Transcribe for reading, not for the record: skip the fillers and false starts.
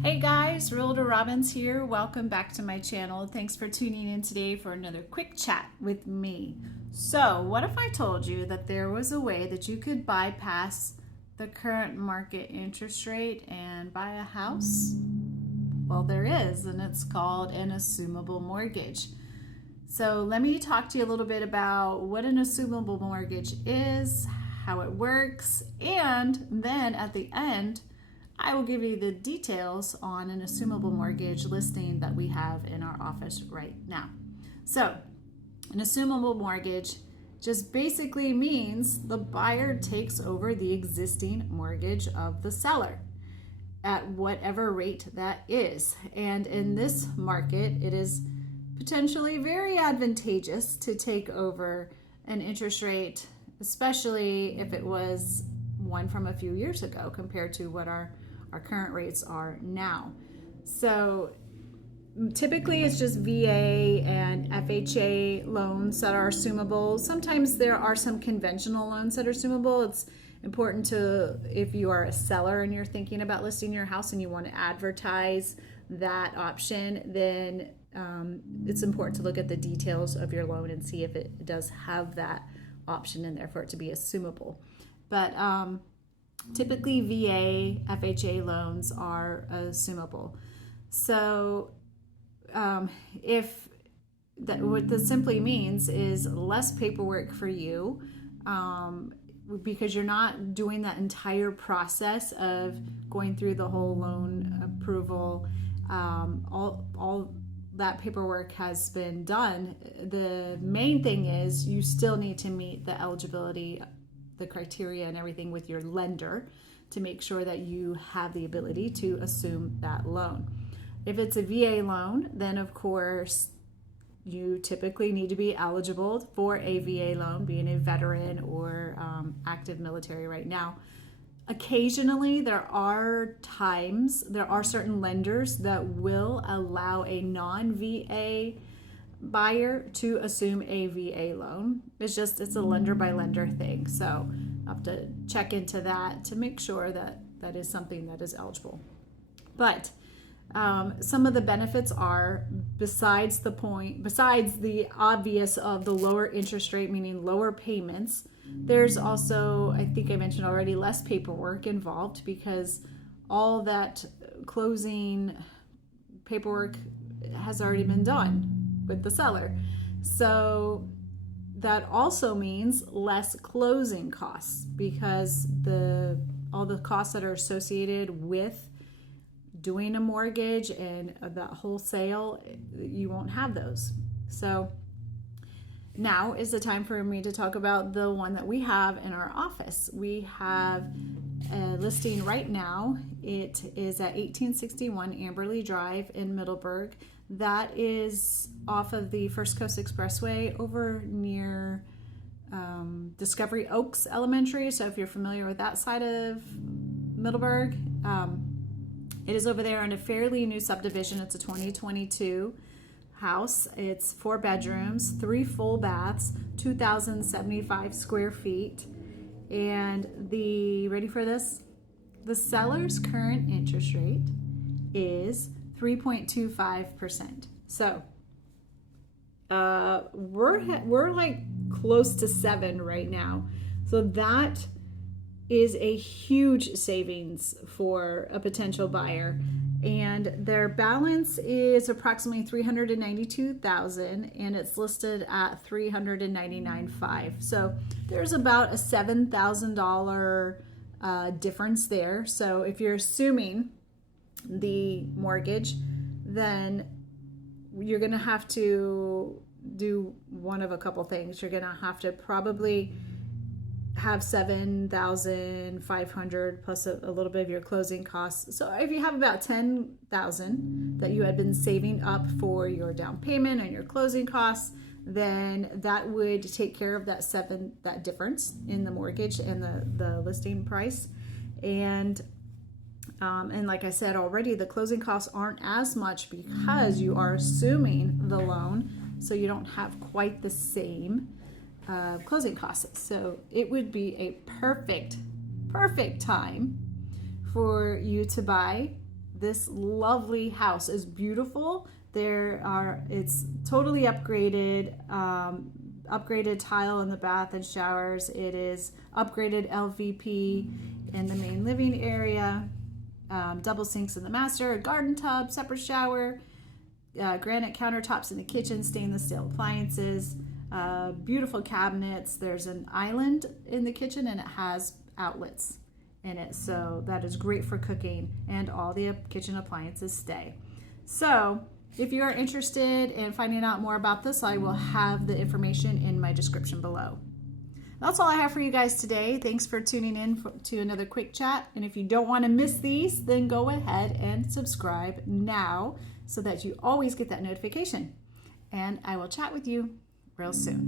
Hey guys, Realtor Robbins here. Welcome back to my channel. Thanks for tuning in today for another quick chat with me. So, what if I told you that there was a way that you could bypass the current market interest rate and buy a house? Well, there is, and it's called an assumable mortgage. So, let me talk to you a little bit about what an assumable mortgage is, how it works, and then at the end, I will give you the details on an assumable mortgage listing that we have in our office right now. So, an assumable mortgage just basically means the buyer takes over the existing mortgage of the seller at whatever rate that is. And in this market, it is potentially very advantageous to take over an interest rate, especially if it was one from a few years ago compared to what our current rates are now. So typically it's just VA and FHA loans that are assumable. Sometimes there are some conventional loans that are assumable. It's important to, if you are a seller and you're thinking about listing your house and you want to advertise that option, then it's important to look at the details of your loan and see if it does have that option in there for it to be assumable. But typically VA, FHA loans are assumable. So what this simply means is less paperwork for you, because you're not doing that entire process of going through the whole loan approval. All that paperwork has been done. The main thing is you still need to meet the eligibility, the criteria and everything with your lender to make sure that you have the ability to assume that loan. If it's a VA loan, then of course you typically need to be eligible for a VA loan, being a veteran or active military right now. Occasionally there are certain lenders that will allow a non-VA buyer to assume a VA loan. It's a lender by lender thing. So I have to check into that to make sure that that is something that is eligible. But some of the benefits are, besides the obvious of the lower interest rate, meaning lower payments, there's also, I think I mentioned already, less paperwork involved because all that closing paperwork has already been done with the seller. So that also means less closing costs because all the costs that are associated with doing a mortgage and that whole sale, you won't have those. So now is the time for me to talk about the one that we have in our office. We have a listing right now. It is at 1861 Amberley Drive in Middleburg. That is off of the First Coast Expressway over near Discovery Oaks Elementary. So if you're familiar with that side of Middleburg, it is over there in a fairly new subdivision. It's a 2022 house. It's 4 bedrooms, 3 full baths, 2,075 square feet. And ready for this? The seller's current interest rate is 3.25%. So we're like close to 7 right now. So that is a huge savings for a potential buyer. And their balance is approximately $392,000, and it's listed at $399,500. So there's about a $7,000 difference there. So if you're assuming the mortgage, then you're going to have to do one of a couple things. You're going to have to probably have $7,500 plus a little bit of your closing costs. So if you have about $10,000 that you had been saving up for your down payment and your closing costs, then that would take care of that difference in the mortgage and the listing price. And like I said already, the closing costs aren't as much because you are assuming the loan, so you don't have quite the same closing costs. So it would be a perfect time for you to buy this lovely house is beautiful. It's totally upgraded, upgraded tile in the bath and showers. It is upgraded LVP in the main living area, double sinks in the master, a garden tub, separate shower, granite countertops in the kitchen, stainless steel appliances, beautiful cabinets. There's an island in the kitchen and it has outlets in it, so that is great for cooking, and all the kitchen appliances stay. So if you are interested in finding out more about this, I will have the information in my description below. That's all I have for you guys today. Thanks for tuning in to another quick chat. And if you don't want to miss these, then go ahead and subscribe now so that you always get that notification. And I will chat with you real soon.